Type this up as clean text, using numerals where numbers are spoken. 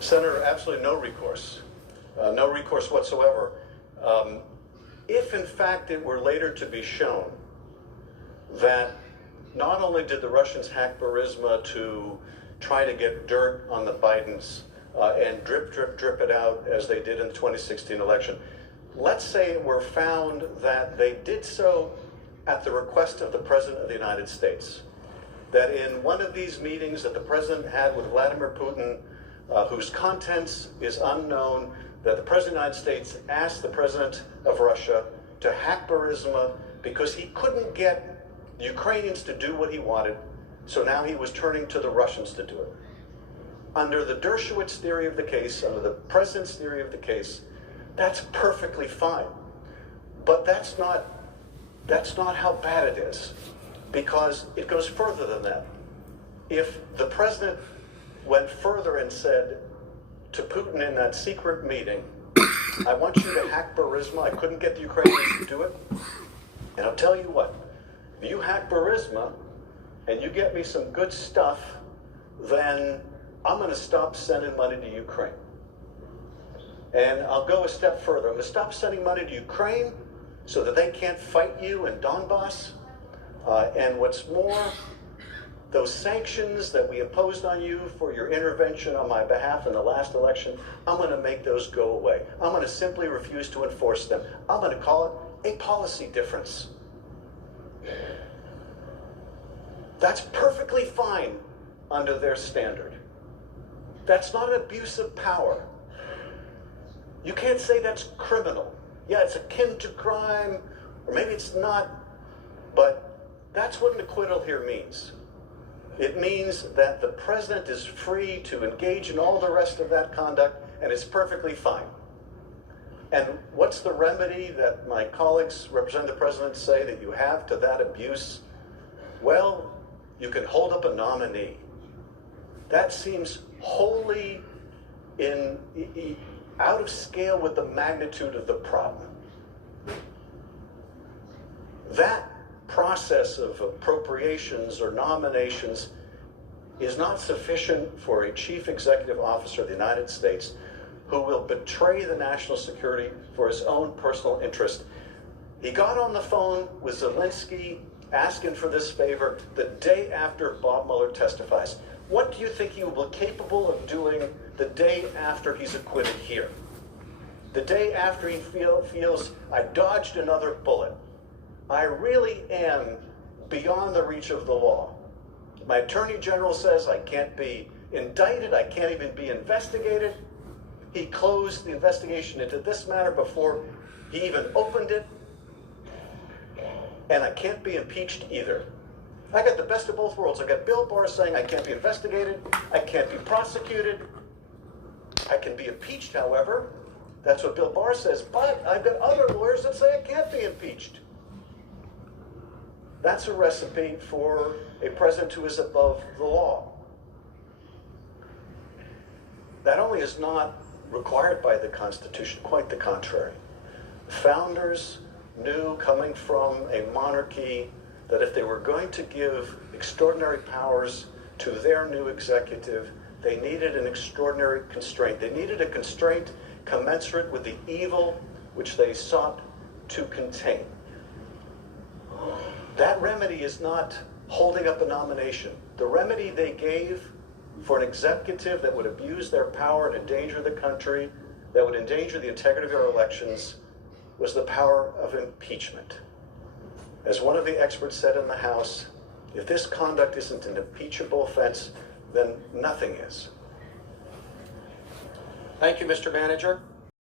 Senator, absolutely no recourse. No recourse whatsoever. If in fact it were later to be shown that not only did the Russians hack Burisma to try to get dirt on the Bidens and drip it out as they did in the 2016 election, let's say it were found that they did so at the request of the President of the United States, that in one of these meetings that the President had with Vladimir Putin, whose contents is unknown, that the President of the United States asked the President of Russia to hack Burisma because he couldn't get the Ukrainians to do what he wanted, so now he was turning to the Russians to do it. Under the Dershowitz theory of the case, under the President's theory of the case, that's perfectly fine. But that's not how bad it is, because it goes further than that. If the President went further and said to Putin in that secret meeting, I want you to hack Burisma, I couldn't get the Ukrainians to do it, and I'll tell you what, if you hack Burisma and you get me some good stuff, then I'm going to stop sending money to Ukraine. And I'll go a step further. I'm going to stop sending money to Ukraine so that they can't fight you in Donbass. And what's more, those sanctions that we imposed on you for your intervention on my behalf in the last election, I'm going to make those go away. I'm going to simply refuse to enforce them. I'm going to call it a policy difference. That's perfectly fine under their standard. That's not an abuse of power. You can't say that's criminal. Yeah, it's akin to crime, or maybe it's not, but that's what an acquittal here means. It means that the President is free to engage in all the rest of that conduct, and it's perfectly fine. And what's the remedy that my colleagues representing the President say that you have to that abuse? Well, you can hold up a nominee. That seems wholly out of scale with the magnitude of the problem. That process of appropriations or nominations is not sufficient for a chief executive officer of the United States who will betray the national security for his own personal interest. He got on the phone with Zelensky asking for this favor the day after Bob Mueller testifies. What do you think he will be capable of doing the day after he's acquitted here? The day after he feels, I dodged another bullet. I really am beyond the reach of the law. My Attorney General says I can't be indicted, I can't even be investigated. He closed the investigation into this matter before he even opened it. And I can't be impeached either. I got the best of both worlds. I got Bill Barr saying I can't be investigated, I can't be prosecuted. I can be impeached, however. That's what Bill Barr says, but I've got other lawyers that say I can't be impeached. That's a recipe for a president who is above the law. That only is not required by the Constitution, quite the contrary. Founders knew, coming from a monarchy, that if they were going to give extraordinary powers to their new executive, they needed an extraordinary constraint. They needed a constraint commensurate with the evil which they sought to contain. That remedy is not holding up a nomination. The remedy they gave for an executive that would abuse their power and endanger the country, that would endanger the integrity of our elections, was the power of impeachment. As one of the experts said in the House, if this conduct isn't an impeachable offense, then nothing is. Thank you, Mr. Manager.